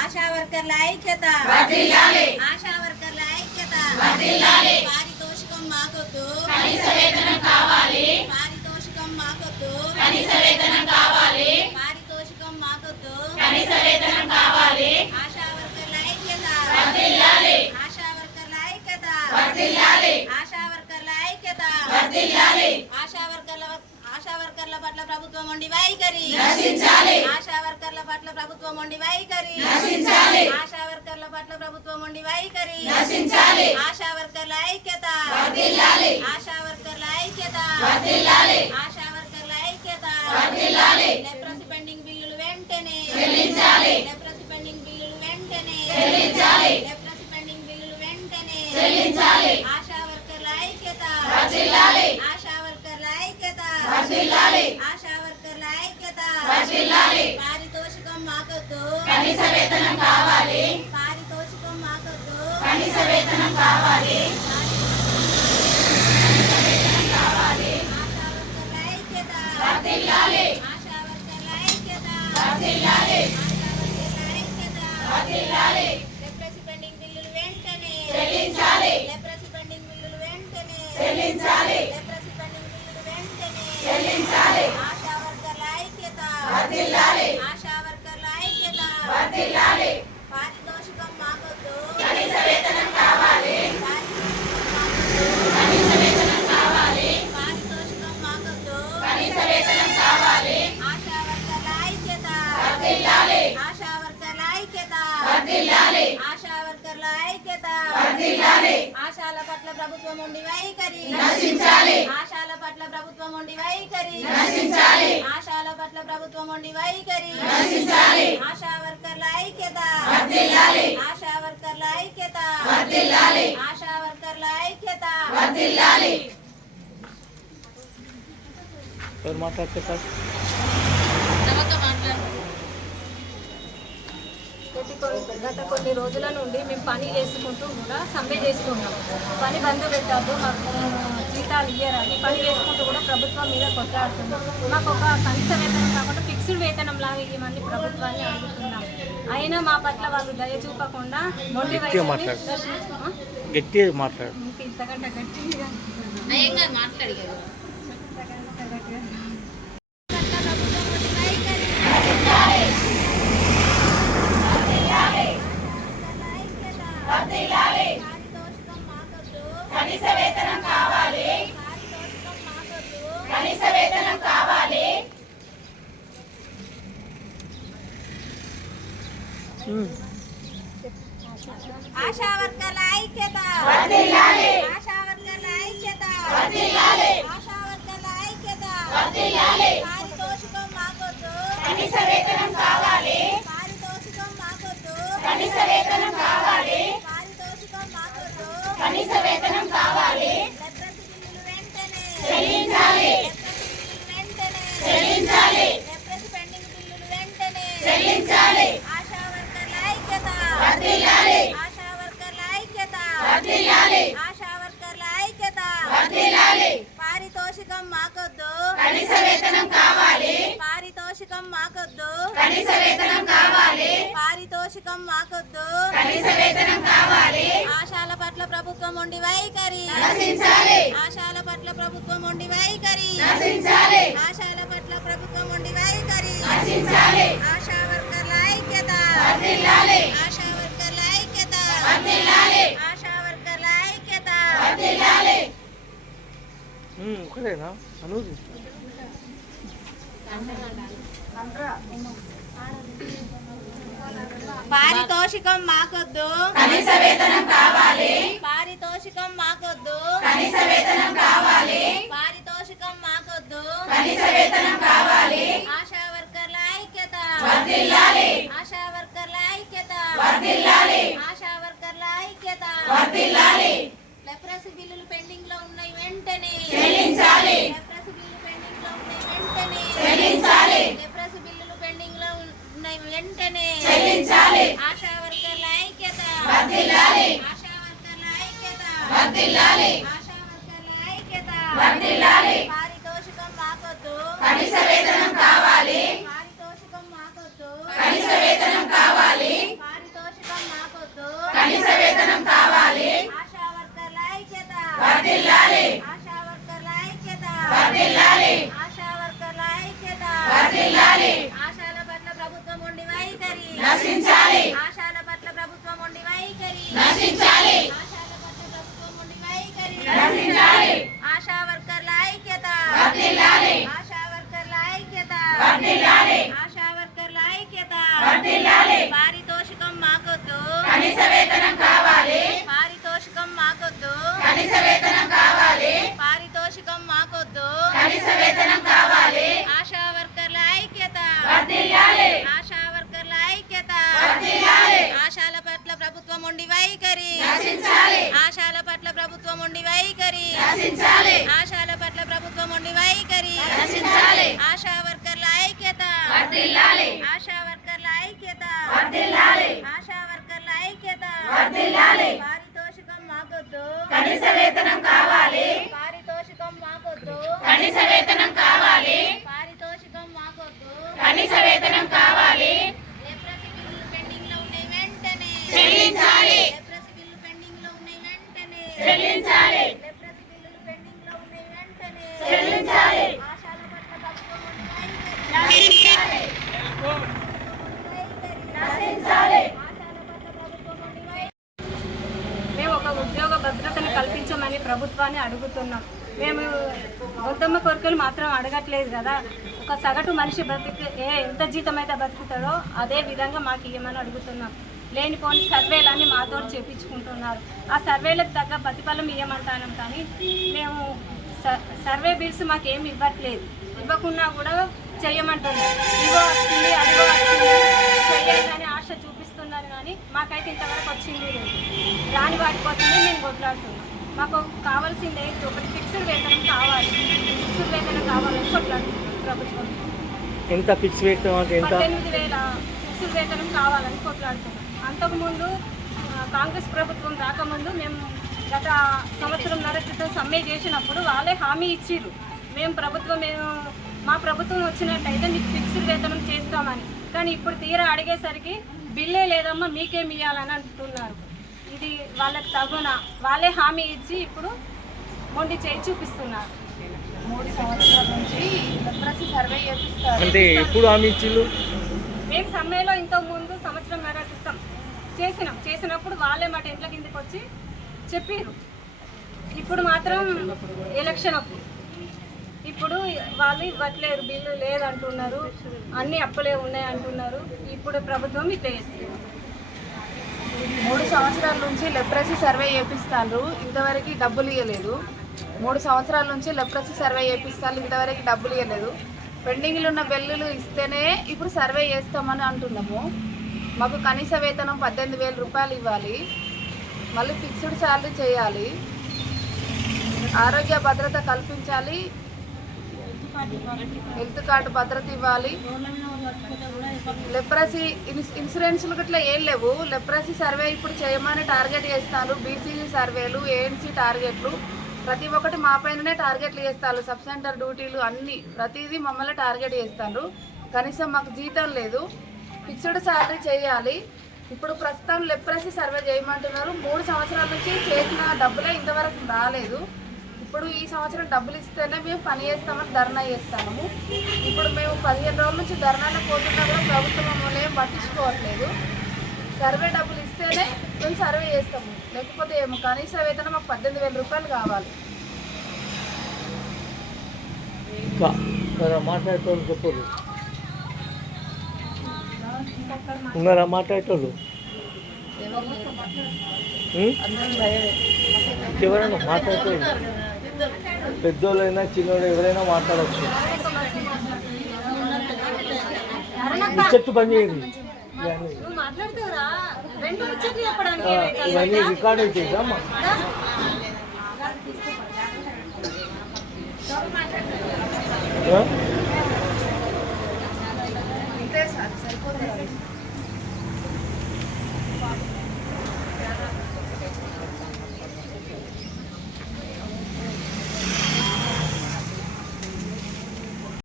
ఆశా వర్కర్ల ఐక్యత. ఆశా వర్కర్ల ఐక్యత. పారితోషికం మాకొద్దు. పారితోషికం మాకొద్దు. పారితోషికం మాకొద్దు. ఆశా వర్కర్ల ఐక్యత. ఆశా వర్కర్ల ఐక్యత ఆశా వర్కర్ల ఐక్యత ఆశా వర్కర్ల ఆశా వర్కర్ల పట్ల ప్రభుత్వం ఉండి వైఖరి. ఆశా వర్కర్ల పట్ల ప్రభుత్వం ఉండి వైఖరి. ఆశా వర్కర్ల పట్ల ప్రభుత్వం ఉండి వైఖరి. ఆశా వర్కర్ల ఐక్యత. ఆశా వర్కర్ల ఐక్యత. ఆశా వర్కర్ల ఐక్యత. లెప్రసీ పెండింగ్ బిల్లులు వెంటనే. లెప్రసీ పెండింగ్ బిల్లులు వెంటనే. లెప్రసీ పెండింగ్ బిల్లులు వెంటనే. ఆశా వర్కర్ల ఐక్యత. ఆశా వర్కర్ల ఐక్యత. పారితోషికం మాకొద్దు. ఆశా వర్కర్ల ఐక్యత. ఆశా వర్కర్ల వైఖరి. ఆశాల పట్ల ప్రభుత్వం ఉండి వైఖరి. ఆశాల పట్ల ప్రభుత్వం ఉండి వైఖరి. ఆశా వర్కర్ల ఐక్యత. ఆశా వర్కర్ల ఐక్యత. ఆశా వర్కర్ల ఐక్యత. ఎవరు ఫస్ట్ గత కొన్ని- గత కొన్ని రోజుల నుండి మేము పని చేసుకుంటూ కూడా సమ్మె చేస్తున్నాం. పని బంద్ పెట్టద్దు మాకు జీతాలు ఇయ్యరని పని చేసుకుంటూ కూడా ప్రభుత్వం మీద కొట్లాడుతున్నాం. మాకు ఒక కనీస వేతనం కాకుండా ఫిక్స్డ్ వేతనం లాగా ఇవ్వమని ప్రభుత్వాన్ని అడుగుతున్నాం. అయినా మా పట్ల వాళ్ళు దయ చూపకుండా మొండి గట్టిగా మాట్లాడు. ఇంతకంటే గట్టిగా మాట్లాడి కనీస వేతనం కావాలి. కనీస వేతనం కావాలి. ఆశా వర్కర్ల ఐక్యత. కనీస వేతనం కావాలి. పారితోషికం మాకొద్దు. కనీస వేతనం కావాలి. ఆశాల పట్ల ప్రభుత్వం ఉండి వైఖరి. నశించాలి. ఆశాల పట్ల ప్రభుత్వం ఉండి వైఖరి. నశించాలి. ఆశాల పట్ల ప్రభుత్వం ఉండి వైఖరి. నశించాలి. ఆశా వర్కర్ల ఐక్యత. వర్ధిల్లాలి. ఆశా వర్కర్ల ఐక్యత. వర్ధిల్లాలి. ఆశా వర్కర్ల ఐక్యత. వర్ధిల్లాలి. ఉమ్, ఒకరేనా అనూది పారితోషికం మాకొద్దు. కనీస వేతనం కావాలి. పారితోషికం మాకొద్దు. కనీస వేతనం కావాలి. పారితోషికం మాకొద్దు. కనీస వేతనం కావాలి. ఆశా వర్కర్ల ఐక్యత. వర్ధిల్లాలి. ఆశా వర్కర్ల ఐక్యత. వర్ధిల్లాలి. ఆశా వర్కర్ల ఐక్యత. వర్ధిల్లాలి. లెప్రసీ బిల్లులు పెండింగ్లో ఉన్నాయి వెంటనే. చెల్లించాలి. కనీస వేతనం కావాలి. పారితోషికం మాకొద్దు. కనీస వేతనం కావాలి. ఆశా వర్కర్ల ఐక్యత. ఆశా వర్కర్ల ఐక్యత. ఆశాల పట్ల ప్రభుత్వం ఉండి వైఖరి. ఆశాల పట్ల ప్రభుత్వం ఉండి వైఖరి. ఆశాల పట్ల ప్రభుత్వం ఉండి వైఖరి ఆశా వర్కర్ల ఐక్యత ఆశా వర్కర్ల ఐక్యత ఆశా వర్కర్ల ఐక్యత పారితోషికం మాకొద్దు కనీస వేతనం కావాలి పారితోషికం మాకొద్దు కనీస వేతనం కావాలి పారితోషికం మాకొద్దు కనీస వేతనం కావాలి లెప్రసీ బిల్లులు పెండింగ్లో ఉన్నాయి వెంటనే చెల్లించాలి లెప్రసీ బిల్లు పెండింగ్లో ఉన్నాయి వెంటనే చెల్లించాలి లెప్రసీ బిల్లులు పెండింగ్లో ఉన్నాయి వెంటనే చెల్లించాలి ఆశాల పట్ల ప్రభుత్వం ఉండి వైఖరి ప్రభుత్వం ఉండి వైఖరి మేము ఒక ఉద్యోగ భద్రతను కల్పించమని ప్రభుత్వాన్ని అడుగుతున్నాం. మేము గొంతమ్మ కోరికలు మాత్రం అడగట్లేదు కదా. ఒక సగటు మనిషి బ్రతికి ఏ ఎంత జీతం అయితే బ్రతుకుతాడో అదే విధంగా మాకు ఇవ్వమని అడుగుతున్నాం. లేనిపోని సర్వేలన్నీ మాతో చేపించుకుంటున్నారు. ఆ సర్వేలకు తగ్గ ప్రతిఫలం ఇవ్వమంటాను కానీ మేము స- సర్వే బిల్స్ మాకు ఏమి ఇవ్వట్లేదు. ఇవ్వకున్నా కూడా చెయ్యమంటున్నారు ఇగో వస్తుంది అదిగో వస్తుంది ఆశ చూపిస్తున్నారు కానీ మాకైతే ఇంతవరకు వచ్చింది లేదు. రాని వాటి కోసమే మేము కొట్లాడుతున్నాం. మాకు కావాల్సింది ఏంటి ఒకటి ఫిక్స్డ్ వేతనం కావాలి. ఫిక్స్డ్ వేతనం కావాలని కొట్లాడుతున్నాం. ప్రభుత్వం. ఎంత ఫిక్స్ అంటే ఎంత? పద్దెనిమిది వేల ఫిక్స్డ్ వేతనం కావాలని కొట్లాడుతున్నాం. అంతకుముందు కాంగ్రెస్ ప్రభుత్వం రాకముందు మేము గత సంవత్సరంన్నర క్రితం సమ్మె చేసినప్పుడు వాళ్ళే హామీ ఇచ్చిర్రు. మేము ప్రభుత్వం మేము మా ప్రభుత్వం వచ్చినట్టయితే మీకు ఫిక్స్డ్ వేతనం చేస్తామని. కానీ ఇప్పుడు తీరా అడిగేసరికి బిల్లే లేదమ్మా మీకేం ఇవ్వాలని అంటున్నారు. ఇది వాళ్ళకి తగున. వాళ్ళే హామీ ఇచ్చి ఇప్పుడు మొండి చేయి చూపిస్తున్నారు. మూడు సంవత్సరాల నుంచి లెప్రసీ సర్వే చేపిస్తారు. అంటే ఎప్పుడు హామీ ఇచ్చిళ్ళు? మేము సమ్మెలో ఇంతకు ముందు సంవత్సరం క్రితం చేసినాం. చేసినప్పుడు వాళ్ళే మా టెంట్ల కిందకి వచ్చి చెప్పారు ఇప్పుడు మాత్రం ఎలక్షన్ అప్పుడు. ఇప్పుడు వాళ్ళు ఇవ్వట్లేరు బిల్లు లేదంటున్నారు. అన్ని అప్పులే ఉన్నాయి అంటున్నారు. ఇప్పుడు ప్రభుత్వం ఇట్లా చేస్తుంది. మూడు సంవత్సరాల నుంచి లెప్రసీ సర్వే చేపిస్తారు ఇంతవరకు డబ్బులు ఇవ్వలేదు మూడు సంవత్సరాల నుంచి లెప్రసీ సర్వే చేపిస్తారు ఇంతవరకు డబ్బులు ఇవ్వలేదు పెండింగ్లు ఉన్న బిల్లులు ఇస్తేనే ఇప్పుడు సర్వే చేస్తామని అంటున్నాము. మాకు కనీస వేతనం పద్దెనిమిది వేల రూపాయలు ఇవ్వాలి. మళ్ళీ ఫిక్స్డ్ శాలరీ చేయాలి. ఆరోగ్య భద్రత కల్పించాలి. హెల్త్ కార్డు భద్రత ఇవ్వాలి. లెప్రసీ ఇన్సూరెన్స్లు గట్లా ఏం లేవు. లెప్రసీ సర్వే ఇప్పుడు చేయమని టార్గెట్ చేస్తారు. బీసీసీ సర్వేలు ఏఎన్సీ టార్గెట్లు. ప్రతి ఒక్కటి మా పైననే టార్గెట్లు చేస్తారు. సబ్ సెంటర్ డ్యూటీలు అన్నీ ప్రతిదీ మమ్మల్ని టార్గెట్ చేస్తారు. కనీసం మాకు జీతం లేదు. ఫిక్స్డ్ శాలరీ చేయాలి. ఇప్పుడు ప్రస్తుతం లెప్రసీ సర్వే చేయమంటున్నారు. మూడు సంవత్సరాల నుంచి చేసిన డబ్బులే ఇంతవరకు రాలేదు. ఇప్పుడు ఈ సంవత్సరం డబ్బులు ఇస్తేనే మేము పని చేస్తామని ధర్నా చేస్తాము. ఇప్పుడు మేము పదిహేను రోజుల నుంచి ధర్నాలో పోతున్నా కూడా ప్రభుత్వం మమ్మల్ని ఏం పట్టించుకోవట్లేదు. సర్వే డబ్బులు ఇస్తేనే మేము సర్వే చేస్తాము. లేకపోతే ఏమో కనీస వేతనం మాకు పద్దెనిమిది వేల రూపాయలు కావాలి. మాట్లాడేటోళ్ళు చెప్పరు ఉన్నారా? మాట్లాడేటోళ్ళు. ఎవరైనా మాట్లాడేటోళ్ళు. పెద్దోళ్ళైనా చిన్నోళ్ళు ఎవరైనా మాట్లాడవచ్చు చెట్టు పని చేయండి ఇవన్నీ రికార్డ్ అమ్మా ఆ?